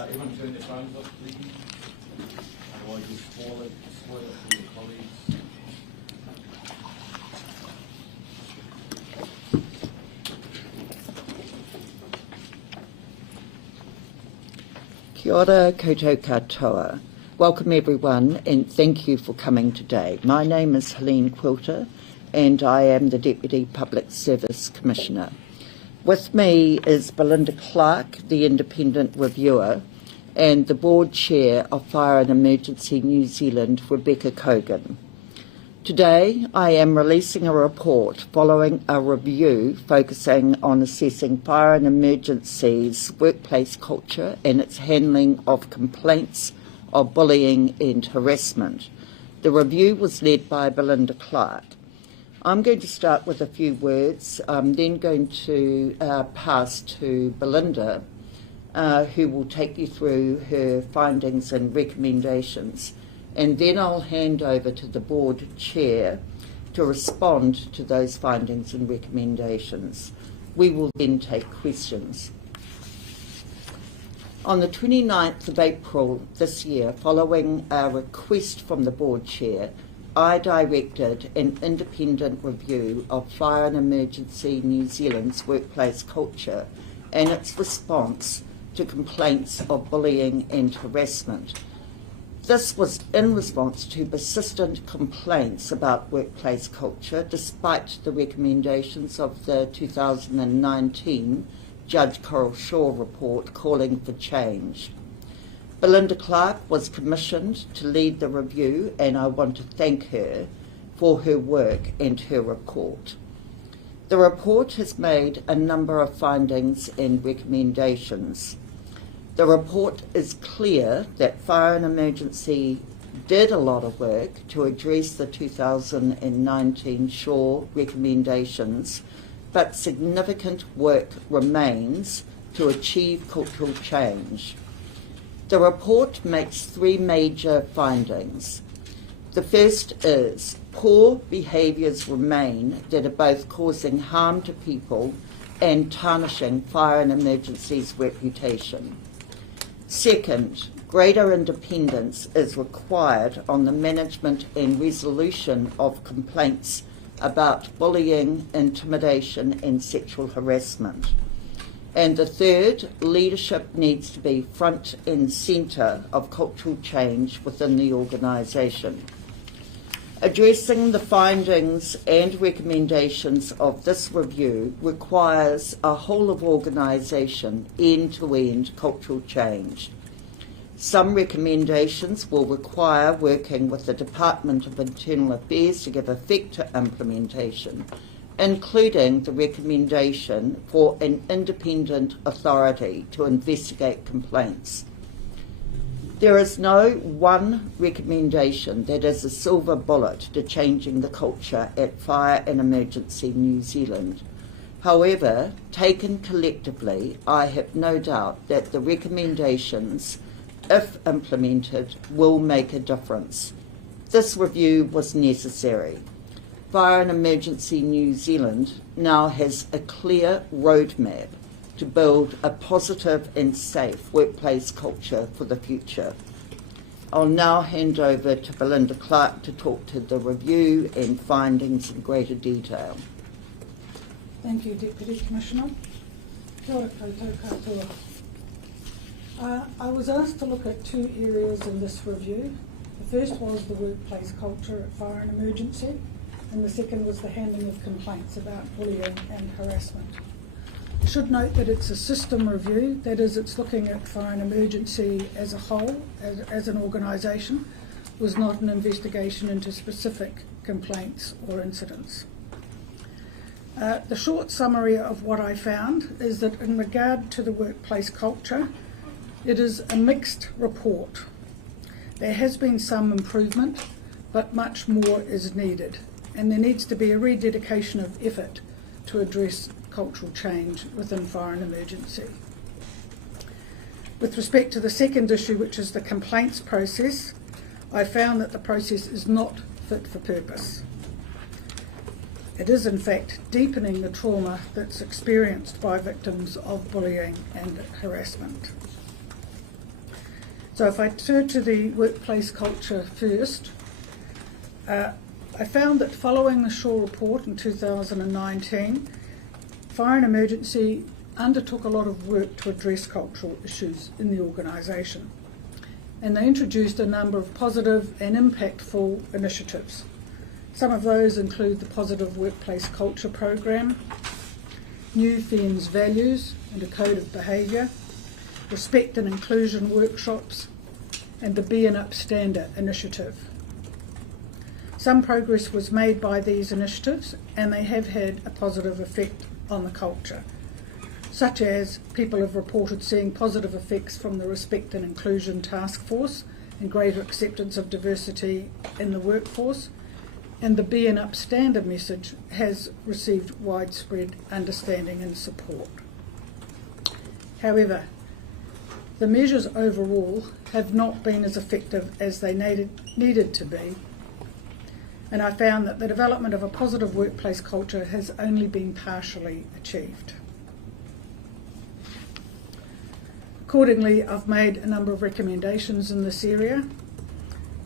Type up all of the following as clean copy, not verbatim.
everyone turn their phones off, please? Otherwise you spoil it for your colleagues. Kia ora koutou katoa. Welcome everyone and thank you for coming today. My name is Helene Quilter and I am the Deputy Public Service Commissioner. With me is Belinda Clark, the Independent Reviewer, and the Board Chair of Fire and Emergency New Zealand, Rebecca Cogan. Today I am releasing a report following a review focusing on assessing fire and emergencies workplace culture and its handling of complaints of bullying and harassment. The review was led by Belinda Clark. I'm going to start with a few words. I'm then going to pass to Belinda, who will take you through her findings and recommendations. And then I'll hand over to the Board Chair to respond to those findings and recommendations. We will then take questions. On the 29th of April this year, following a request from the Board Chair, I directed an independent review of Fire and Emergency New Zealand's workplace culture and its response to complaints of bullying and harassment. This was in response to persistent complaints about workplace culture, despite the recommendations of the 2019 Judge Coral Shaw report calling for change. Belinda Clark was commissioned to lead the review, and I want to thank her for her work and her report. The report has made a number of findings and recommendations. The report is clear that Fire and Emergency did a lot of work to address the 2019 Shaw recommendations, but significant work remains to achieve cultural change. The report makes three major findings. The first is poor behaviours remain that are both causing harm to people and tarnishing Fire and Emergency's reputation. Second, greater independence is required on the management and resolution of complaints about bullying, intimidation and sexual harassment. And the third, leadership needs to be front and centre of cultural change within the organisation. Addressing the findings and recommendations of this review requires a whole of organisation, end-to-end cultural change. Some recommendations will require working with the Department of Internal Affairs to give effect to implementation, including the recommendation for an independent authority to investigate complaints. There is no one recommendation that is a silver bullet to changing the culture at Fire and Emergency New Zealand. However, taken collectively, I have no doubt that the recommendations, if implemented, will make a difference. This review was necessary. Fire and Emergency New Zealand now has a clear roadmap to build a positive and safe workplace culture for the future. I'll now hand over to Belinda Clark to talk to the review and findings in greater detail. Thank you, Deputy Commissioner. Kia ora koutou katoa. I was asked to look at two areas in this review. The first was the workplace culture at Fire and Emergency, and the second was the handling of complaints about bullying and harassment. I should note that it's a system review, that is, it's looking at Fire and Emergency as a whole, as an organisation. It was not an investigation into specific complaints or incidents. The short summary of what I found is that in regard to the workplace culture, it is a mixed report. There has been some improvement, but much more is needed, and there needs to be a rededication of effort to address cultural change within Fire and Emergency. With respect to the second issue, which is the complaints process, I found that the process is not fit for purpose. It is in fact deepening the trauma that's experienced by victims of bullying and harassment. So if I turn to the workplace culture first, I found that following the Shaw report in 2019, Fire and Emergency undertook a lot of work to address cultural issues in the organisation, and they introduced a number of positive and impactful initiatives. Some of those include the Positive Workplace Culture Program, new FENS values and a code of behaviour, respect and inclusion workshops, and the Be an Upstander initiative. Some progress was made by these initiatives, and they have had a positive effect on the culture, such as people have reported seeing positive effects from the Respect and Inclusion Task Force and greater acceptance of diversity in the workforce, and the Be an Upstander message has received widespread understanding and support. However, the measures overall have not been as effective as they needed to be, and I found that the development of a positive workplace culture has only been partially achieved. Accordingly, I've made a number of recommendations in this area.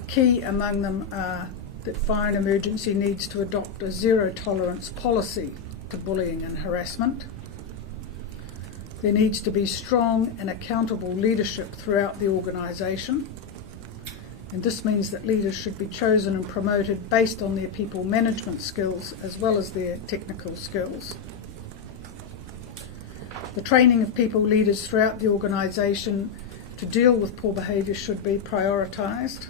Key among them are that Fire and Emergency needs to adopt a zero tolerance policy to bullying and harassment. There needs to be strong and accountable leadership throughout the organisation, and this means that leaders should be chosen and promoted based on their people management skills as well as their technical skills. The training of people leaders throughout the organisation to deal with poor behaviour should be prioritised.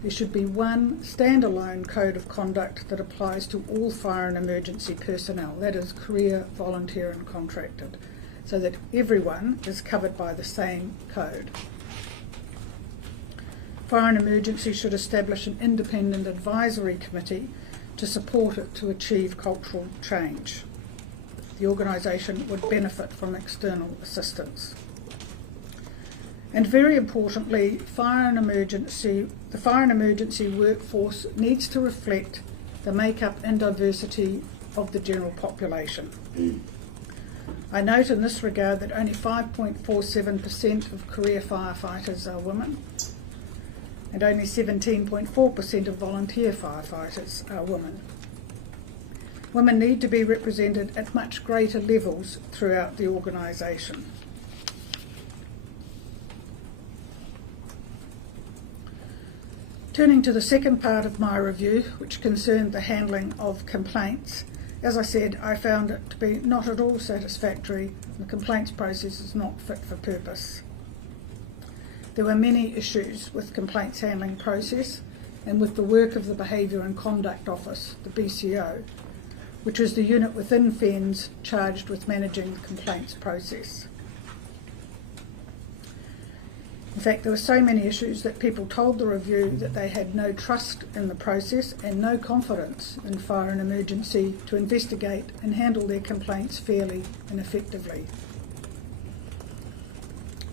There should be one standalone code of conduct that applies to all Fire and Emergency personnel, that is career, volunteer and contracted, so that everyone is covered by the same code. Fire and Emergency should establish an independent advisory committee to support it to achieve cultural change. The organisation would benefit from external assistance. And very importantly, the Fire and Emergency workforce needs to reflect the makeup and diversity of the general population. I note in this regard that only 5.47% of career firefighters are women, and only 17.4% of volunteer firefighters are women. Women need to be represented at much greater levels throughout the organisation. Turning to the second part of my review, which concerned the handling of complaints, as I said, I found it to be not at all satisfactory. The complaints process is not fit for purpose. There were many issues with complaints handling process and with the work of the Behaviour and Conduct Office, the BCO, which is the unit within FENS charged with managing the complaints process. In fact, there were so many issues that people told the review that they had no trust in the process and no confidence in Fire and Emergency to investigate and handle their complaints fairly and effectively.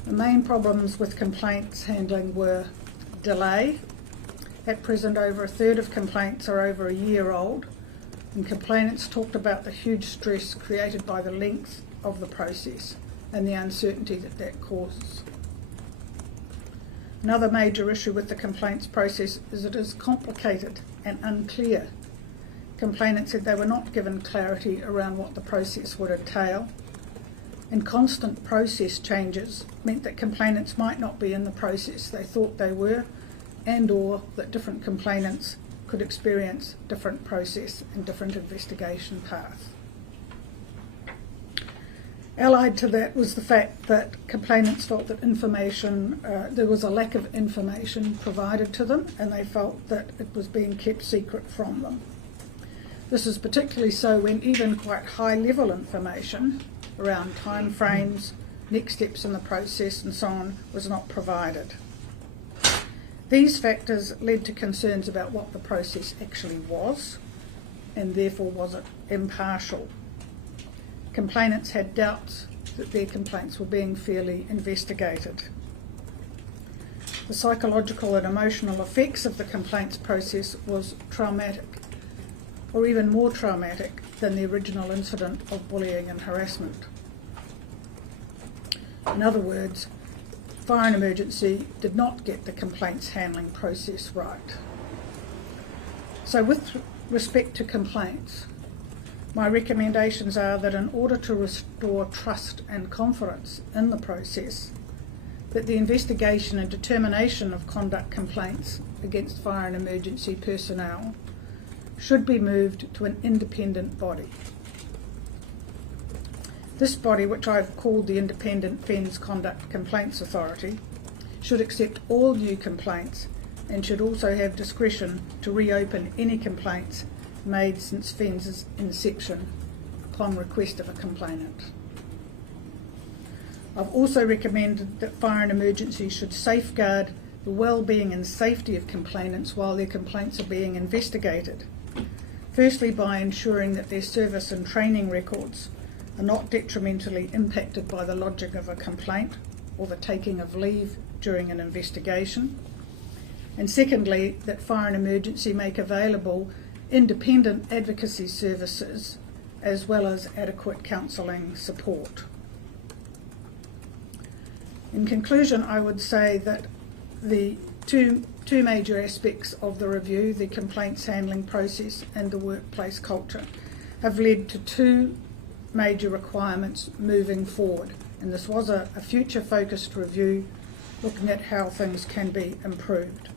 The main problems with complaints handling were delay. At present, over a third of complaints are over a year old, and complainants talked about the huge stress created by the length of the process and the uncertainty that causes. Another major issue with the complaints process is it is complicated and unclear. Complainants said they were not given clarity around what the process would entail, and constant process changes meant that complainants might not be in the process they thought they were, and or that different complainants could experience different process and different investigation paths. Allied to that was the fact that complainants felt that there was a lack of information provided to them, and they felt that it was being kept secret from them. This is particularly so when even quite high-level information around timeframes, next steps in the process and so on was not provided. These factors led to concerns about what the process actually was, and therefore was it impartial. Complainants had doubts that their complaints were being fairly investigated. The psychological and emotional effects of the complaints process was traumatic, or even more traumatic than the original incident of bullying and harassment. In other words, Fire and Emergency did not get the complaints handling process right. So with respect to complaints, my recommendations are that in order to restore trust and confidence in the process, that the investigation and determination of conduct complaints against fire and emergency personnel should be moved to an independent body. This body, which I've called the Independent FENS Conduct Complaints Authority, should accept all new complaints and should also have discretion to reopen any complaints made since FENS's inception upon request of a complainant. I've also recommended that Fire and Emergency should safeguard the well-being and safety of complainants while their complaints are being investigated. Firstly, by ensuring that their service and training records are not detrimentally impacted by the lodging of a complaint or the taking of leave during an investigation. And secondly, that Fire and Emergency make available independent advocacy services as well as adequate counselling support. In conclusion, I would say that the two major aspects of the review, the complaints handling process and the workplace culture, have led to two major requirements moving forward. And this was a future-focused review looking at how things can be improved.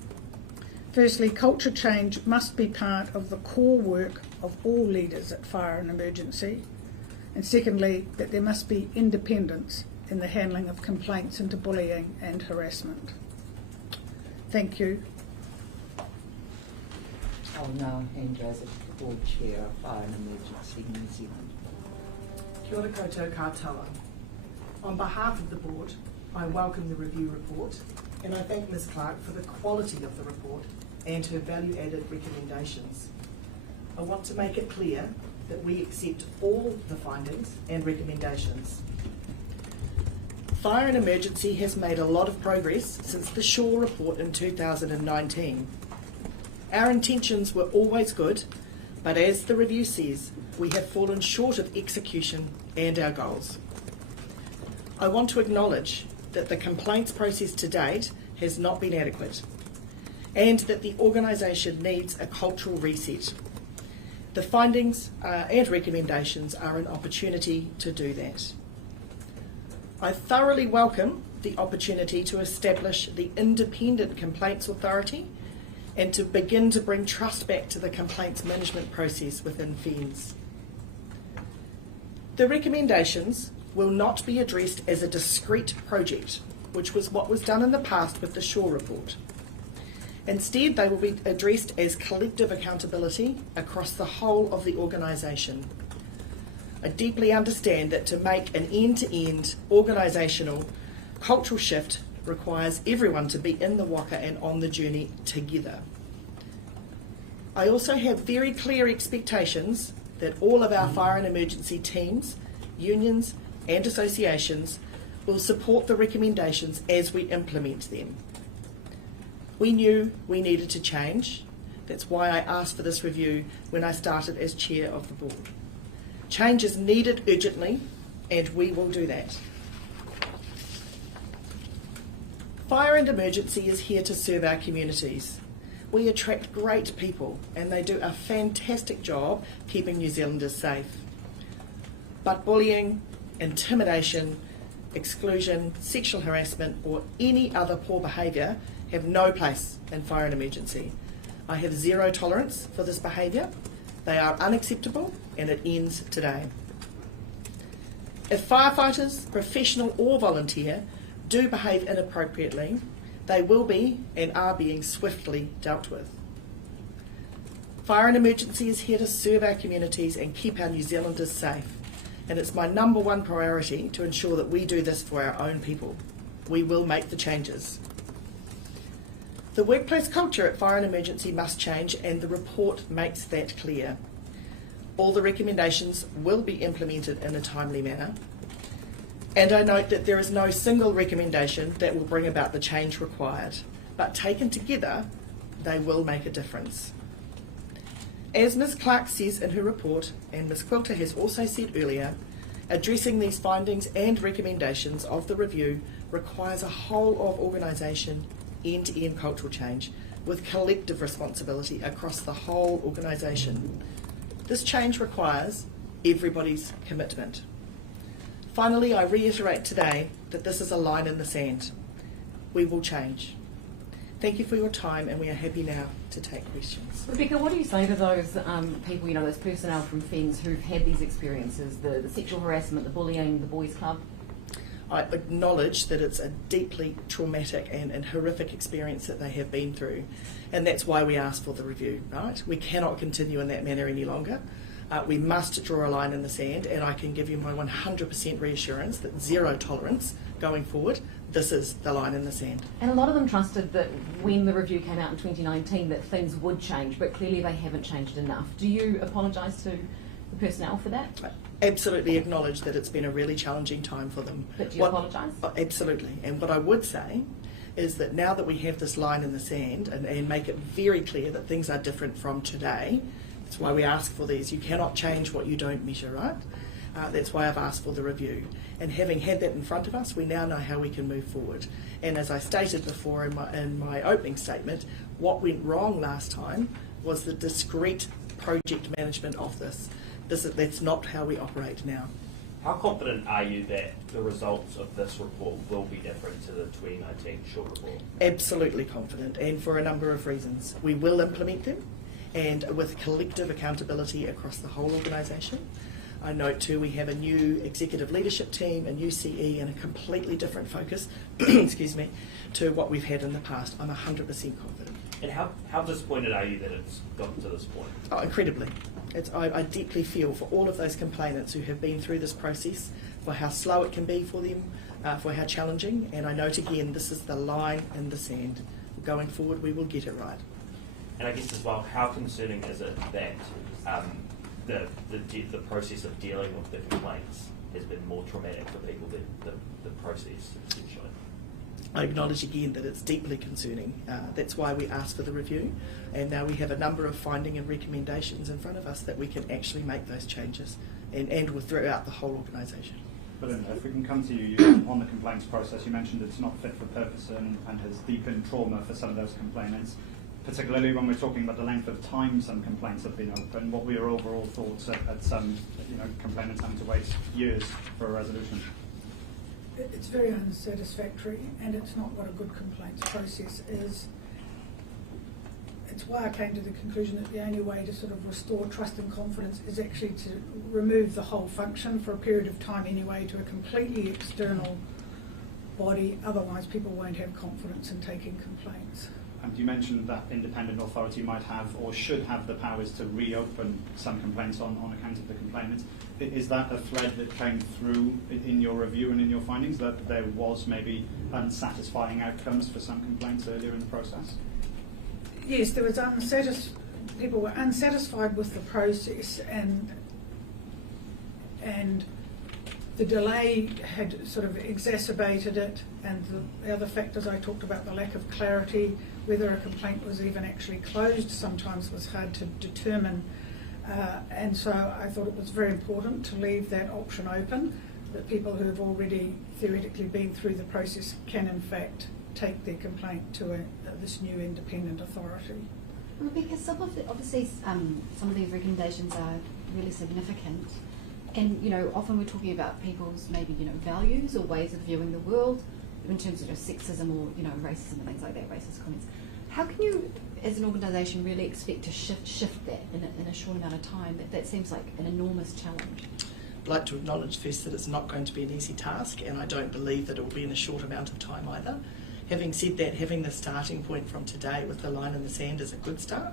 Firstly, culture change must be part of the core work of all leaders at Fire and Emergency. And secondly, that there must be independence in the handling of complaints into bullying and harassment. Thank you. I'll now hand over to the Board Chair of Fire and Emergency New Zealand. Kia ora koutou katoa. On behalf of the Board, I welcome the review report and I thank Ms Clark for the quality of the report and her value-added recommendations. I want to make it clear that we accept all the findings and recommendations. Fire and Emergency has made a lot of progress since the Shaw report in 2019. Our intentions were always good, but as the review says, we have fallen short of execution and our goals. I want to acknowledge that the complaints process to date has not been adequate and that the organisation needs a cultural reset. The findings and recommendations are an opportunity to do that. I thoroughly welcome the opportunity to establish the Independent Complaints Authority and to begin to bring trust back to the complaints management process within FENS. The recommendations will not be addressed as a discrete project, which was what was done in the past with the Shaw report. Instead, they will be addressed as collective accountability across the whole of the organisation. I deeply understand that to make an end-to-end organisational cultural shift requires everyone to be in the waka and on the journey together. I also have very clear expectations that all of our fire and emergency teams, unions and associations will support the recommendations as we implement them. We knew we needed to change. That's why I asked for this review when I started as chair of the board. Change is needed urgently, and we will do that. Fire and Emergency is here to serve our communities. We attract great people, and they do a fantastic job keeping New Zealanders safe. But bullying, intimidation, exclusion, sexual harassment, or any other poor behaviour have no place in Fire and Emergency. I have zero tolerance for this behaviour. They are unacceptable and it ends today. If firefighters, professional or volunteer, do behave inappropriately, they will be and are being swiftly dealt with. Fire and Emergency is here to serve our communities and keep our New Zealanders safe. And it's my number one priority to ensure that we do this for our own people. We will make the changes. The workplace culture at Fire and Emergency must change, and the report makes that clear. All the recommendations will be implemented in a timely manner. And I note that there is no single recommendation that will bring about the change required, but taken together, they will make a difference. As Ms Clark says in her report, and Ms Quilter has also said earlier, Addressing these findings and recommendations of the review requires a whole of organisation end-to-end cultural change with collective responsibility across the whole organisation. This change requires everybody's commitment. Finally, I reiterate today that this is a line in the sand. We will change. Thank you for your time, and we are happy now to take questions. Rebecca, what do you say to those people, you know, those personnel from FENS who've had these experiences, the sexual harassment, the bullying, the boys' club? I acknowledge that it's a deeply traumatic and horrific experience that they have been through, and that's why we asked for the review, right? We cannot continue in that manner any longer. We must draw a line in the sand, and I can give you my 100% reassurance that zero tolerance going forward. This is the line in the sand. And a lot of them trusted that when the review came out in 2019 that things would change, but clearly they haven't changed enough. Do you apologise to the personnel for that? I absolutely acknowledge that it's been a really challenging time for them. But do you apologise? Absolutely. And what I would say is that now that we have this line in the sand and make it very clear that things are different from today, that's why we ask for these. You cannot change what you don't measure, right? That's why I've asked for the review. And having had that in front of us, we now know how we can move forward. And as I stated before in my opening statement, what went wrong last time was the discrete project management of this. That's not how we operate now. How confident are you that the results of this report will be different to the 2019 short report? Absolutely confident, and for a number of reasons. We will implement them, and with collective accountability across the whole organisation. I note too we have a new executive leadership team, a new CE, and a completely different focus excuse me, to what we've had in the past. I'm 100% confident. And how disappointed are you that it's gotten to this point? Oh, incredibly. I deeply feel for all of those complainants who have been through this process, for how slow it can be for them, for how challenging, and I note again this is the line in the sand. Going forward we will get it right. And I guess as well, how concerning is it that the process of dealing with the complaints has been more traumatic for people than the process, essentially? I acknowledge again that it's deeply concerning. That's why we asked for the review, and now we have a number of finding and recommendations in front of us that we can actually make those changes and with throughout the whole organisation. But if we can come to you on the complaints process, you mentioned it's not fit for purpose and has deepened trauma for some of those complainants, particularly when we're talking about the length of time some complaints have been open. What were your overall thoughts at some complainants having to wait years for a resolution? It's very unsatisfactory, and it's not what a good complaints process is. It's why I came to the conclusion that the only way to sort of restore trust and confidence is actually to remove the whole function for a period of time anyway to a completely external body. Otherwise people won't have confidence in taking complaints. And you mentioned that independent authority might have or should have the powers to reopen some complaints on account of the complainants. Is that a thread that came through in your review and in your findings, that there was maybe unsatisfying outcomes for some complaints earlier in the process? Yes, there was people were unsatisfied with the process, and the delay had sort of exacerbated it, and the other factors I talked about, the lack of clarity, whether a complaint was even actually closed sometimes was hard to determine, and so I thought it was very important to leave that option open, that people who have already theoretically been through the process can in fact take their complaint to this new independent authority. Rebecca, obviously some of these recommendations are really significant, and often we're talking about people's maybe values or ways of viewing the world in terms of sexism or racism and things like that, racist comments. How can you as an organisation really expect to shift that in a short amount of time? That seems like an enormous challenge. I'd like to acknowledge first that it's not going to be an easy task, and I don't believe that it will be in a short amount of time either. Having said that, having the starting point from today with the line in the sand is a good start,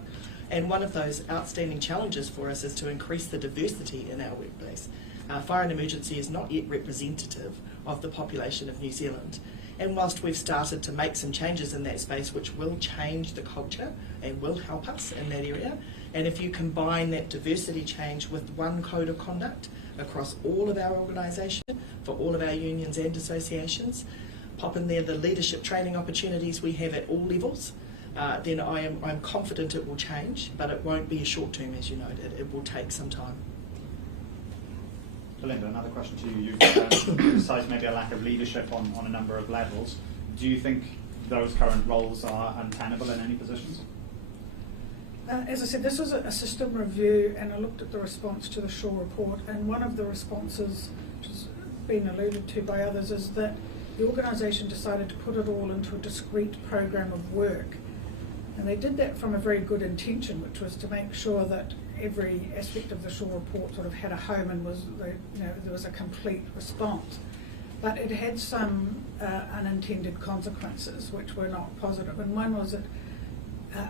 and one of those outstanding challenges for us is to increase the diversity in our workplace. Fire and emergency is not yet representative of the population of New Zealand, and whilst we've started to make some changes in that space which will change the culture and will help us in that area, and if you combine that diversity change with one code of conduct across all of our organisation, for all of our unions and associations, pop in there the leadership training opportunities we have at all levels, then I'm confident it will change, but it won't be a short term, as you noted. It will take some time. Belinda, another question to you. You've criticized maybe a lack of leadership on a number of levels. Do you think those current roles are untenable in any positions? As I said, this was a system review, and I looked at the response to the Shaw report, and one of the responses, which has been alluded to by others, is that the organisation decided to put it all into a discrete program of work. And they did that from a very good intention, which was to make sure that every aspect of the Shaw report sort of had a home and was, there was a complete response. But it had some unintended consequences which were not positive. And one was it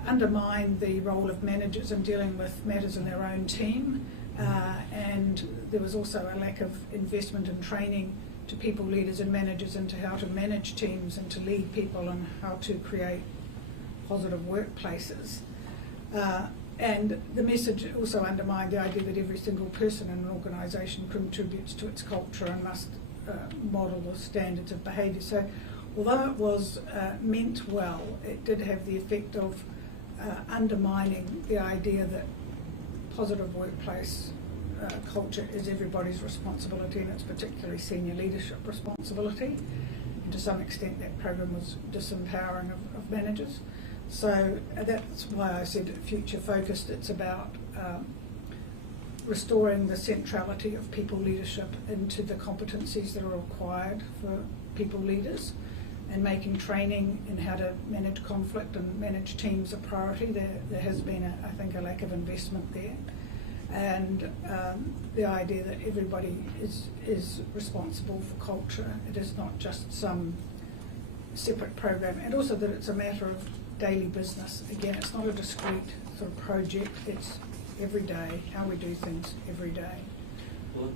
undermined the role of managers in dealing with matters in their own team. And there was also a lack of investment in training to people, leaders and managers into how to manage teams and to lead people and how to create positive workplaces. And the message also undermined the idea that every single person in an organisation contributes to its culture and must model the standards of behaviour. So although it was meant well, it did have the effect of undermining the idea that positive workplace culture is everybody's responsibility, and it's particularly senior leadership responsibility. And to some extent that program was disempowering of managers. So that's why I said future focused. It's about restoring the centrality of people leadership into the competencies that are required for people leaders, and making training in how to manage conflict and manage teams a priority. There has been, I think, a lack of investment there. And the idea that everybody is responsible for culture. It is not just some separate program, and also that it's a matter of daily business. Again, it's not a discrete sort of project, it's every day, how we do things every day. Well,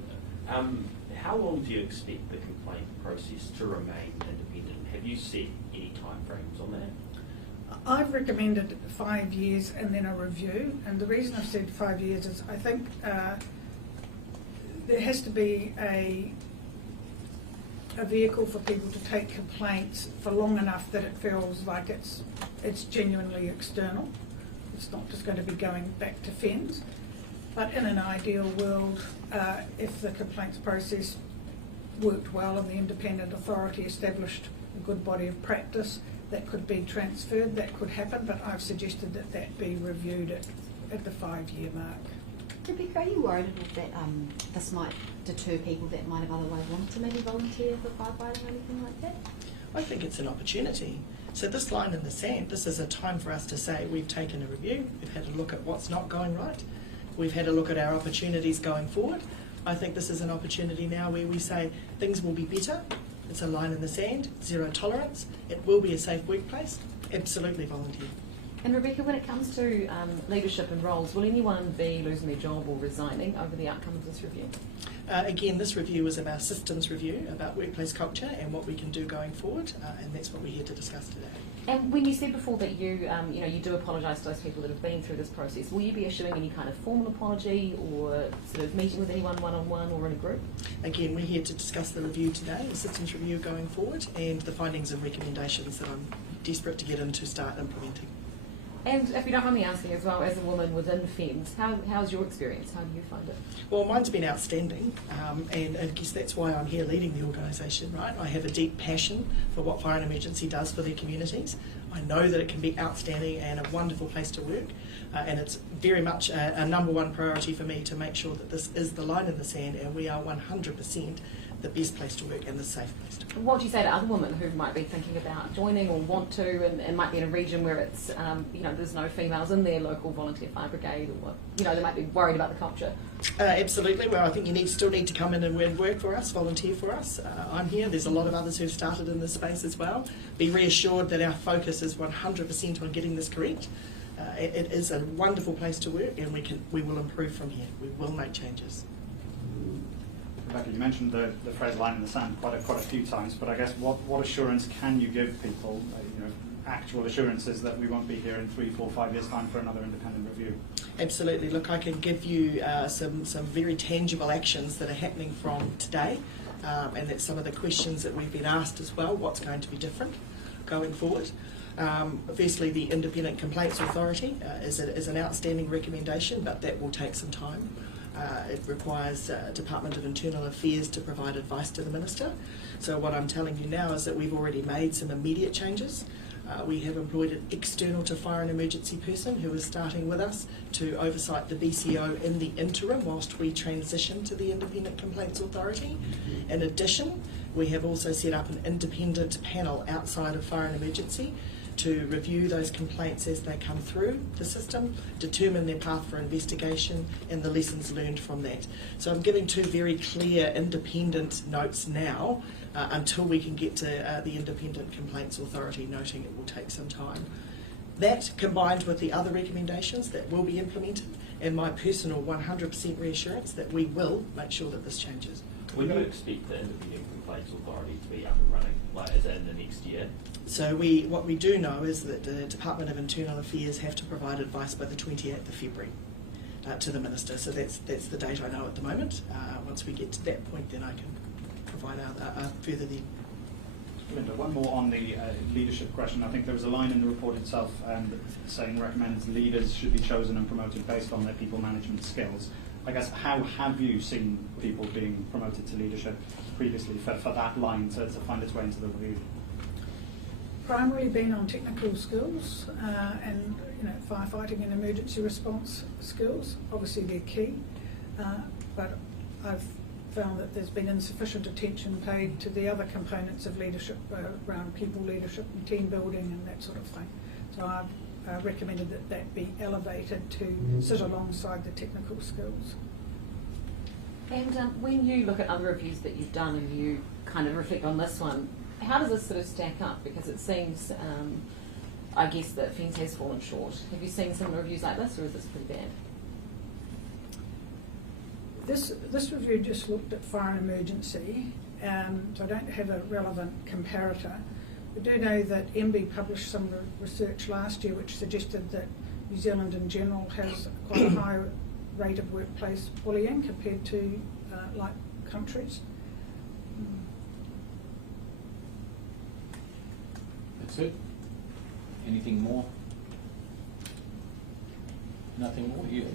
how long do you expect the complaint process to remain independent? Have you set any timeframes on that? I've recommended 5 years and then a review, and the reason I've said 5 years is I think there has to be a vehicle for people to take complaints for long enough that it feels like it's genuinely external. It's not just going to be going back to FENS. But in an ideal world, if the complaints process worked well and the independent authority established a good body of practice, that could be transferred, that could happen, but I've suggested that that be reviewed at the 5-year mark. Rebecca, are you worried that this might deter people that might have otherwise wanted to maybe volunteer for firefighting or anything like that? I think it's an opportunity. So this line in the sand, this is a time for us to say we've taken a review, we've had a look at what's not going right, we've had a look at our opportunities going forward. I think this is an opportunity now where we say things will be better. It's a line in the sand, zero tolerance, it will be a safe workplace, absolutely volunteer. And Rebecca, when it comes to leadership and roles, will anyone be losing their job or resigning over the outcome of this review? Again, this review is about systems review, about workplace culture and what we can do going forward, and that's what we're here to discuss today. And when you said before that you do apologise to those people that have been through this process, will you be issuing any kind of formal apology or sort of meeting with anyone one-on-one or in a group? Again, we're here to discuss the review today, the systems review going forward, and the findings and recommendations that I'm desperate to get in to start implementing. And if you don't mind me asking as well, as a woman within FENS, how's your experience? How do you find it? Well, mine's been outstanding, and I guess that's why I'm here leading the organisation, right? I have a deep passion for what Fire and Emergency does for their communities. I know that it can be outstanding and a wonderful place to work, and it's very much a number one priority for me to make sure that this is the line in the sand and we are 100% the best place to work and the safe place to work. What do you say to other women who might be thinking about joining or want to, and might be in a region where it's, there's no females in their local volunteer fire brigade, or they might be worried about the culture? Absolutely. Well, I think you still need to come in and work for us, volunteer for us. I'm here. There's a lot of others who've started in this space as well. Be reassured that our focus is 100% on getting this correct. It is a wonderful place to work, and we will improve from here. We will make changes. Rebecca, you mentioned the phrase line in the sand quite a few times, but I guess what assurance can you give people, actual assurances that we won't be here in 3, 4, 5 years' time for another independent review? Absolutely. Look, I can give you some very tangible actions that are happening from today, and that's some of the questions that we've been asked as well. What's going to be different going forward? Firstly, the Independent Complaints Authority is an outstanding recommendation, but that will take some time. It requires Department of Internal Affairs to provide advice to the Minister. So what I'm telling you now is that we've already made some immediate changes. We have employed an external to fire and emergency person who is starting with us to oversight the BCO in the interim whilst we transition to the Independent Complaints Authority. In addition, we have also set up an independent panel outside of fire and emergency to review those complaints as they come through the system, determine their path for investigation and the lessons learned from that. So I'm giving two very clear independent notes now until we can get to the Independent Complaints Authority, noting it will take some time. That combined with the other recommendations that will be implemented and my personal 100% reassurance that we will make sure that this changes. When do you expect the Independent Complaints Authority to be up and running? Like, is it in the next year? So what we do know is that the Department of Internal Affairs have to provide advice by the 28th of February to the Minister. So that's the date I know at the moment. Once we get to that point, then I can provide further then. Linda, one more on the leadership question. I think there was a line in the report itself saying recommends leaders should be chosen and promoted based on their people management skills. I guess, how have you seen people being promoted to leadership previously for that line to find its way into the review? Primarily been on technical skills and firefighting and emergency response skills. Obviously they're key, but I've found that there's been insufficient attention paid to the other components of leadership around people leadership and team building and that sort of thing. So I've recommended that be elevated to sit alongside the technical skills. And when you look at other reviews that you've done and you kind of reflect on this one, how does this sort of stack up? Because it seems, I guess, that FENS has fallen short. Have you seen similar reviews like this, or is this pretty bad? This review just looked at fire and emergency, so I don't have a relevant comparator. We do know that MB published some research last year which suggested that New Zealand in general has quite a high rate of workplace bullying compared to like countries. That's it. Anything more? Nothing more? You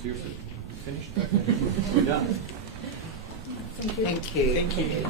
seriously finished? Okay. We're done. Thank you. Thank you. Thank you.